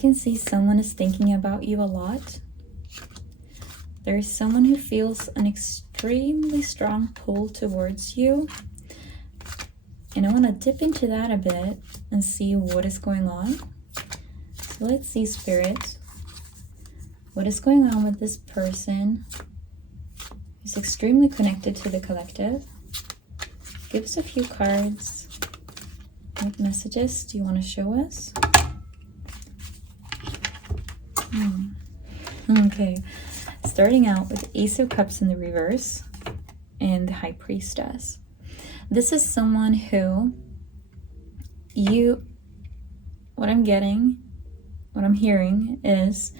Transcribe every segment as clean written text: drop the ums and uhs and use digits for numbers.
can see someone is thinking about you a lot. There's someone who feels an extremely strong pull towards you. And I want to dip into that a bit and see what is going on. So let's see, Spirit. What is going on with this person who's extremely connected to the collective? Give us a few cards. What messages do you want to show us? Okay. Starting out with Ace of Cups in the reverse and the High Priestess. This is someone who what I'm hearing is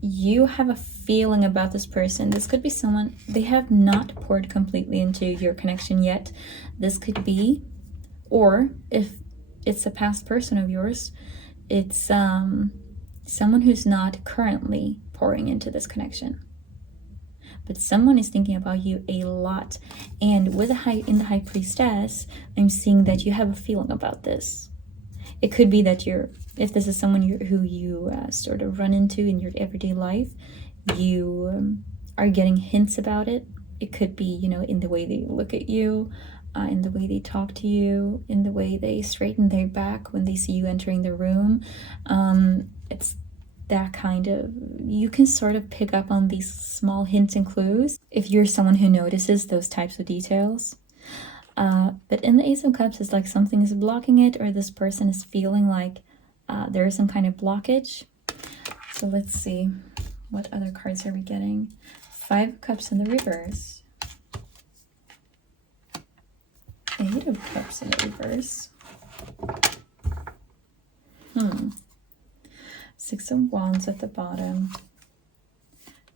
you have a feeling about this person. This could be someone, they have not poured completely into your connection yet. This could be, or if it's a past person of yours, it's someone who's not currently pouring into this connection. But someone is thinking about you a lot. And with the High Priestess, I'm seeing that you have a feeling about this. It could be that if this is someone who you sort of run into in your everyday life, you are getting hints about it. It could be, in the way they look at you, in the way they talk to you, in the way they straighten their back when they see you entering the room. It's that kind of, you can sort of pick up on these small hints and clues if you're someone who notices those types of details. But in the Ace of Cups, it's like something is blocking it, or this person is feeling like there is some kind of blockage. So let's see, what other cards are we getting? 5 of Cups in the reverse. 8 of Cups in the reverse. 6 of Wands at the bottom.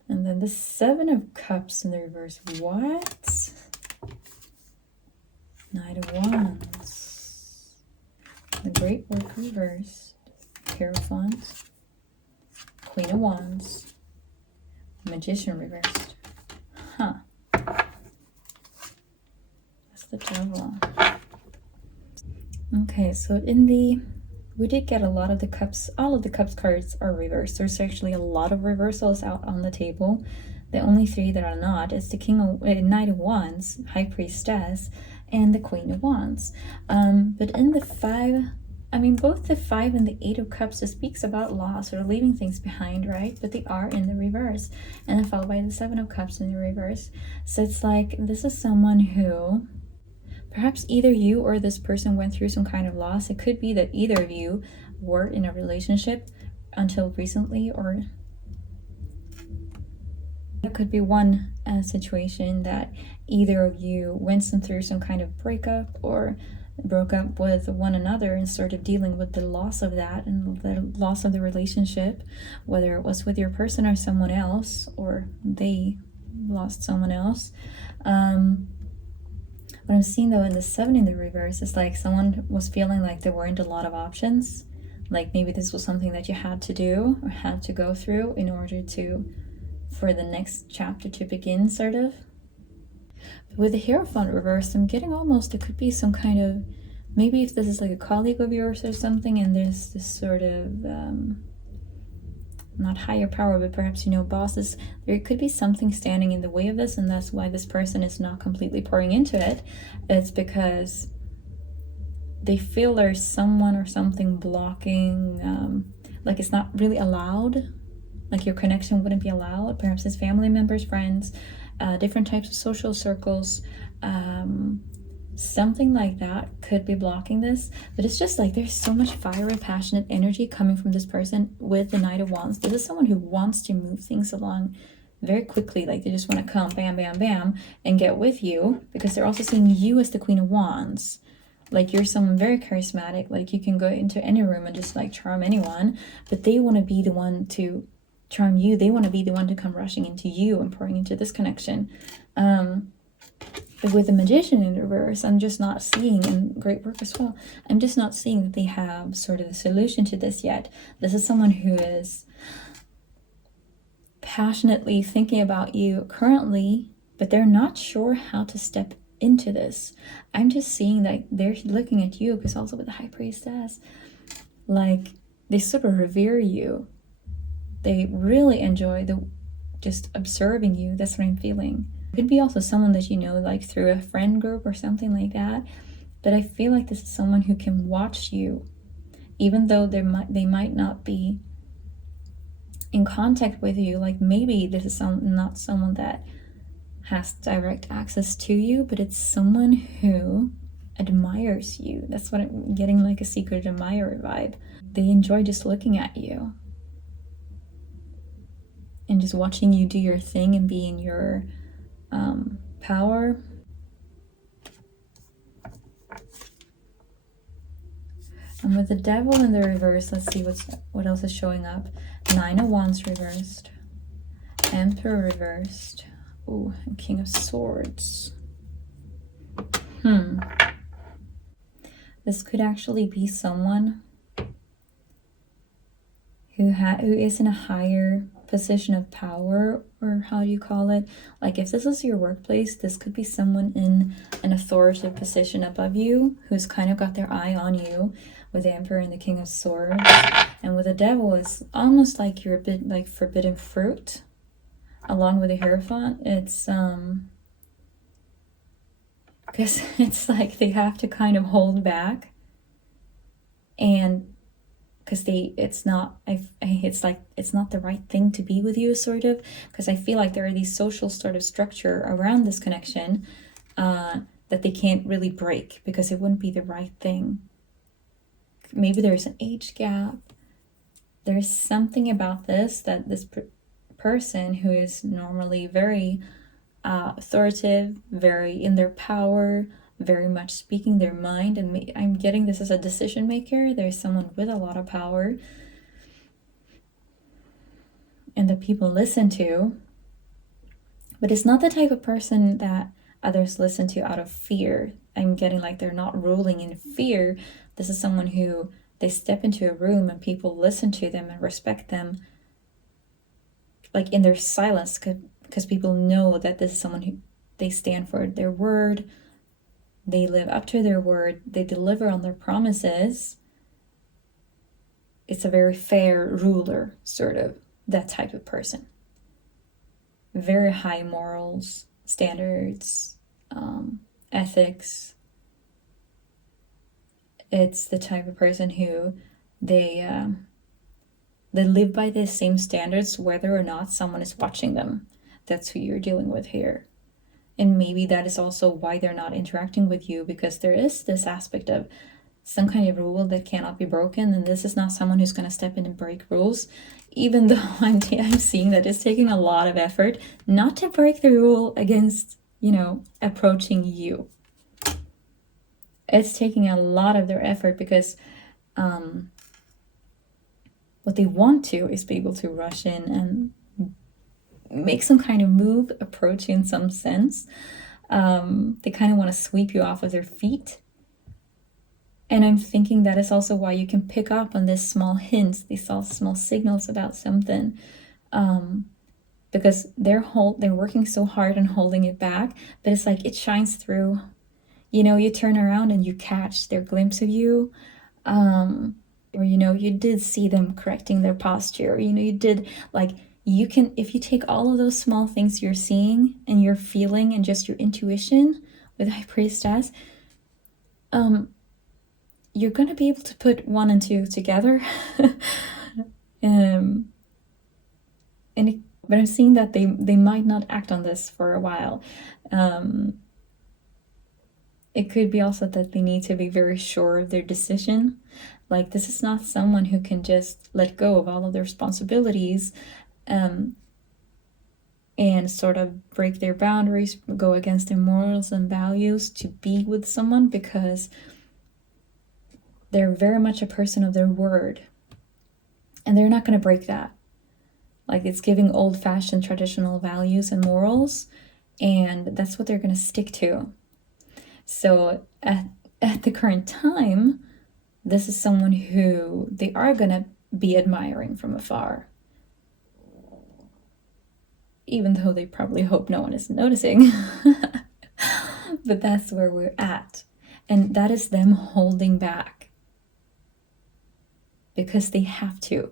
And then the 7 of Cups in the reverse. What? Knight of Wands. The Great Work reversed. Hierophant. Queen of Wands. Magician reversed. Huh. That's the Devil. Okay, so we did get a lot of the cups. All of the cups cards are reversed. There's actually a lot of reversals out on the table. The only 3 that are not is the Knight of Wands, High Priestess, and the Queen of Wands. But in the 5, both the 5 and the 8 of Cups, it speaks about loss or leaving things behind, right? But they are in the reverse. And then followed by the 7 of Cups in the reverse. So it's like, this is someone who, perhaps either you or this person went through some kind of loss. It could be that either of you were in a relationship until recently, or it could be one situation that either of you went through some kind of breakup or broke up with one another and started dealing with the loss of that and the loss of the relationship, whether it was with your person or someone else, or they lost someone else. What I'm seeing though in the 7 in the reverse is like someone was feeling like there weren't a lot of options. Like maybe this was something that you had to do or had to go through in order for the next chapter to begin, sort of. But with the Hierophant reversed, I'm getting almost, it could be some kind of, maybe if this is like a colleague of yours or something, and there's this sort of, not higher power, but perhaps, bosses, there could be something standing in the way of this, and that's why this person is not completely pouring into it. It's because they feel there's someone or something blocking, like it's not really allowed, like your connection wouldn't be allowed. Perhaps it's family members, friends, different types of social circles, something like that could be blocking this. But it's just like there's so much fiery, passionate energy coming from this person with the Knight of Wands. This is someone who wants to move things along very quickly. Like they just want to come bam bam bam and get with you, because they're also seeing you as the Queen of Wands. Like you're someone very charismatic, like you can go into any room and just like charm anyone, but they want to be the one to charm you. They want to be the one to come rushing into you and pouring into this connection. But with the Magician in reverse, I'm just not seeing, and Great Work as well, I'm just not seeing that they have sort of a solution to this yet. This is someone who is passionately thinking about you currently, but they're not sure how to step into this. I'm just seeing that they're looking at you, because also with the High Priestess, like they sort of revere you. They really enjoy just observing you. That's what I'm feeling. It could be also someone that you know, like through a friend group or something like that. But I feel like this is someone who can watch you, even though they might not be in contact with you. Like maybe this is not someone that has direct access to you, but it's someone who admires you. That's what I'm getting, like a secret admirer vibe. They enjoy just looking at you and just watching you do your thing and be in your power. And with the Devil in the reverse, let's see what else is showing up. 9 of Wands reversed, Emperor reversed, ooh, and King of Swords. This could actually be someone who is in a higher position of power, or how do you call it? Like if this is your workplace, this could be someone in an authoritative position above you who's kind of got their eye on you, with the Emperor and the King of Swords. And with the Devil, it's almost like you're a bit like forbidden fruit, along with the Hierophant. It's because it's like they have to kind of hold back, and because it's not the right thing to be with you, sort of, because I feel like there are these social sort of structure around this connection that they can't really break because it wouldn't be the right thing. Maybe there's an age gap. There's something about this that this person who is normally very authoritative, very in their power, very much speaking their mind, and I'm getting this as a decision maker. There's someone with a lot of power and that people listen to, but it's not the type of person that others listen to out of fear. I'm getting like they're not ruling in fear. This is someone who they step into a room and people listen to them and respect them, like in their silence, because people know that this is someone who they stand for their word. They live up to their word. They deliver on their promises. It's a very fair ruler, sort of, that type of person. Very high morals, standards, ethics. It's the type of person who they live by the same standards whether or not someone is watching them. That's who you're dealing with here. And maybe that is also why they're not interacting with you, because there is this aspect of some kind of rule that cannot be broken. And this is not someone who's going to step in and break rules, even though I'm seeing that it's taking a lot of effort not to break the rule against, approaching you. It's taking a lot of their effort because what they want to is be able to rush in and make some kind of move, approach you in some sense. They kind of want to sweep you off of their feet. And I'm thinking that is also why you can pick up on these small hints, these small signals about something. Because they're working so hard on holding it back, but it's like it shines through. You turn around and you catch their glimpse of you. Or, you did see them correcting their posture. You did, like, you can, if you take all of those small things you're seeing and you're feeling and just your intuition with High Priestess, you're going to be able to put 1 and 2 together. But I'm seeing that they might not act on this for a while. It could be also that they need to be very sure of their decision. Like, this is not someone who can just let go of all of their responsibilities and sort of break their boundaries, go against their morals and values to be with someone, because they're very much a person of their word. And they're not going to break that. Like, it's giving old-fashioned traditional values and morals, and that's what they're going to stick to. So at the current time, this is someone who they are going to be admiring from afar. Even though they probably hope no one is noticing. But that's where we're at. And that is them holding back. because they have to.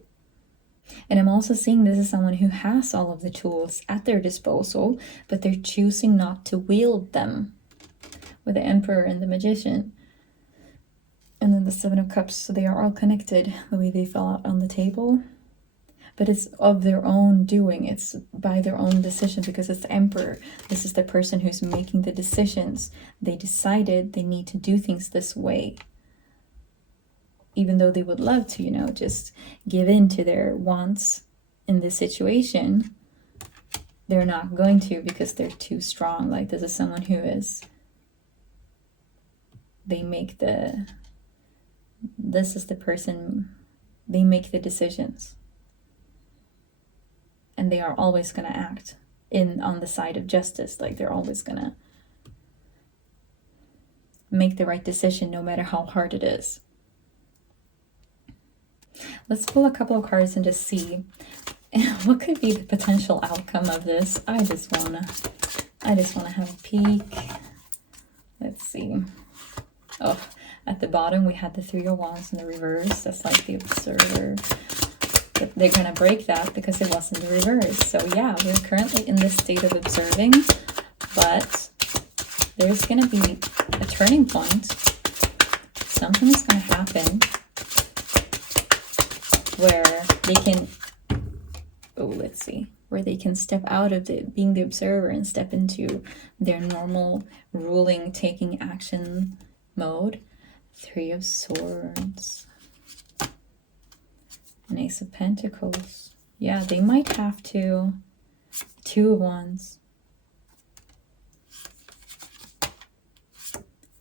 And I'm also seeing this as someone who has all of the tools at their disposal, but they're choosing not to wield them, with the Emperor and the Magician. And then the Seven of Cups, so they are all connected the way they fell out on the table. But it's of their own doing. It's by their own decision, because it's the Emperor. This is the person who's making the decisions. They decided they need to do things this way. Even though they would love to, you know, just give in to their wants in this situation, they're not going to, because they're too strong. Like, this is someone who is, this is the person, they make the decisions. And they are always going to act on the side of justice. Like, they're always going to make the right decision no matter how hard it is. Let's pull a couple of cards and just see what could be the potential outcome of this. I just wanna have a peek. Let's see. Oh, at the bottom we had the Three of Wands in the reverse. That's like the Observer. But they're gonna break that because it was in the reverse. So yeah, we're currently in this state of observing, but there's gonna be a turning point. Something is gonna happen where they can, where they can step out of being the observer and step into their normal ruling, taking action mode. Three of Swords. An Ace of Pentacles. Yeah, they might have to. Two of Wands.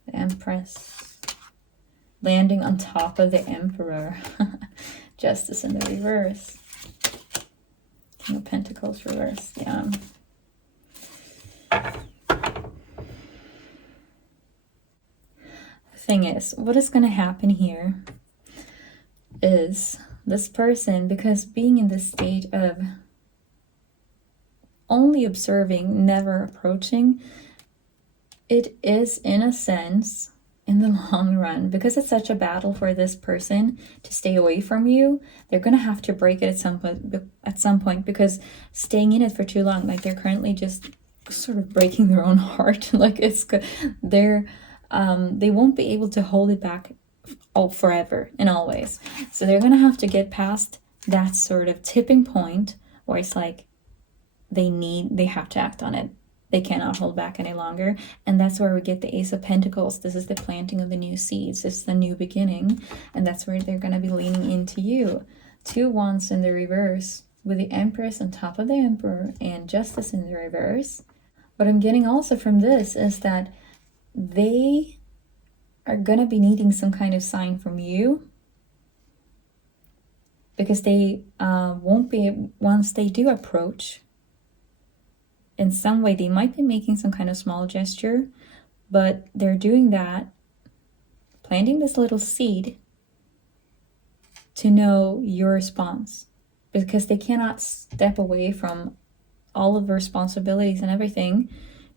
The Empress. Landing on top of the Emperor. Justice in the reverse. King of Pentacles reverse. Yeah. The thing is, what is going to happen here is this person, because being in this state of only observing, never approaching, it is in a sense, in the long run, because it's such a battle for this person to stay away from you, they're going to have to break it at some point, because staying in it for too long, like they're currently just sort of breaking their own heart. Like they won't be able to hold it back forever and always. So they're going to have to get past that sort of tipping point where it's like they have to act on it. They cannot hold back any longer. And that's where we get the Ace of Pentacles. This is the planting of the new seeds. It's the new beginning. And that's where they're going to be leaning into you. Two Wands in the reverse with the Empress on top of the Emperor and Justice in the reverse. What I'm getting also from this is that they are going to be needing some kind of sign from you, because they won't be, once they do approach, in some way they might be making some kind of small gesture, but they're doing that, planting this little seed to know your response, because they cannot step away from all of the responsibilities and everything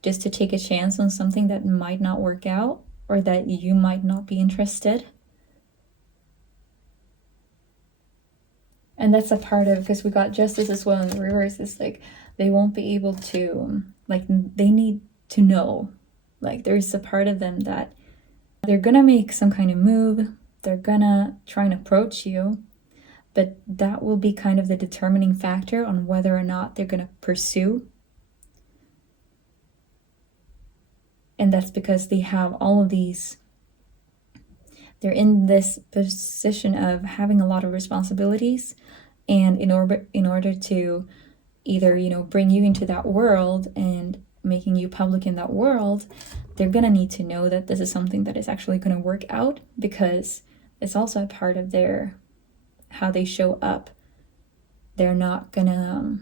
just to take a chance on something that might not work out or that you might not be interested. And that's a part of, because we got Justice as well in the reverse. It's like they won't be able to, like, they need to know. Like, there's a part of them that they're gonna make some kind of move, they're gonna try and approach you, but that will be kind of the determining factor on whether or not they're gonna pursue. And that's because they have all of these, they're in this position of having a lot of responsibilities, and in order to either, you know, bring you into that world and making you public in that world, they're gonna need to know that this is something that is actually gonna work out, because it's also a part of their, how they show up. They're not gonna,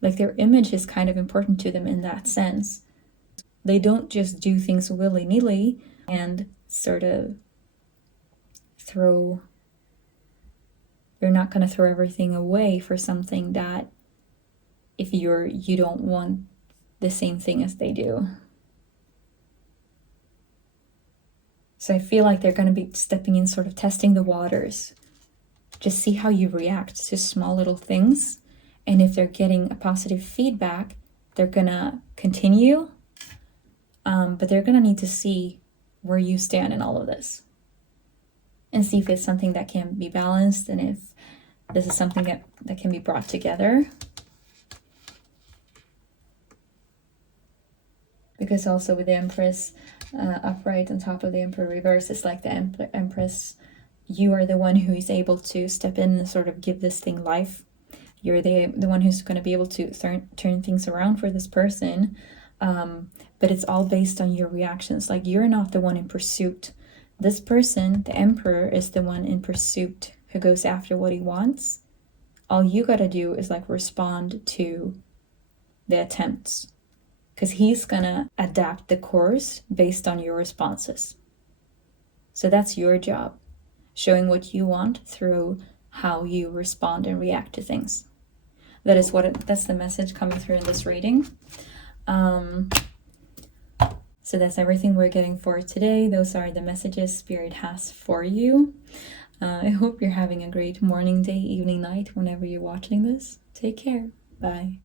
like, their image is kind of important to them in that sense. They don't just do things willy-nilly and sort of they're not going to throw everything away for something that if you don't want the same thing as they do. So I feel like they're going to be stepping in, sort of testing the waters Just see how you react to small little things. And if they're getting a positive feedback, they're gonna continue. But they're gonna need to see where you stand in all of this. And see if it's something that can be balanced, and if this is something that can be brought together. Because also with the Empress upright on top of the Emperor reverse, it's like the Empress, you are the one who is able to step in and sort of give this thing life. You're the one who's going to be able to turn things around for this person. But it's all based on your reactions. Like, you're not the one in pursuit. This person, the Emperor, is the one in pursuit who goes after what he wants. All you gotta do is like respond to the attempts, because he's gonna adapt the course based on your responses. So that's your job, showing what you want through how you respond and react to things. That's the message coming through in this reading. So that's everything we're getting for today. Those are the messages Spirit has for you. I hope you're having a great morning, day, evening, night, whenever you're watching this. Take care. Bye.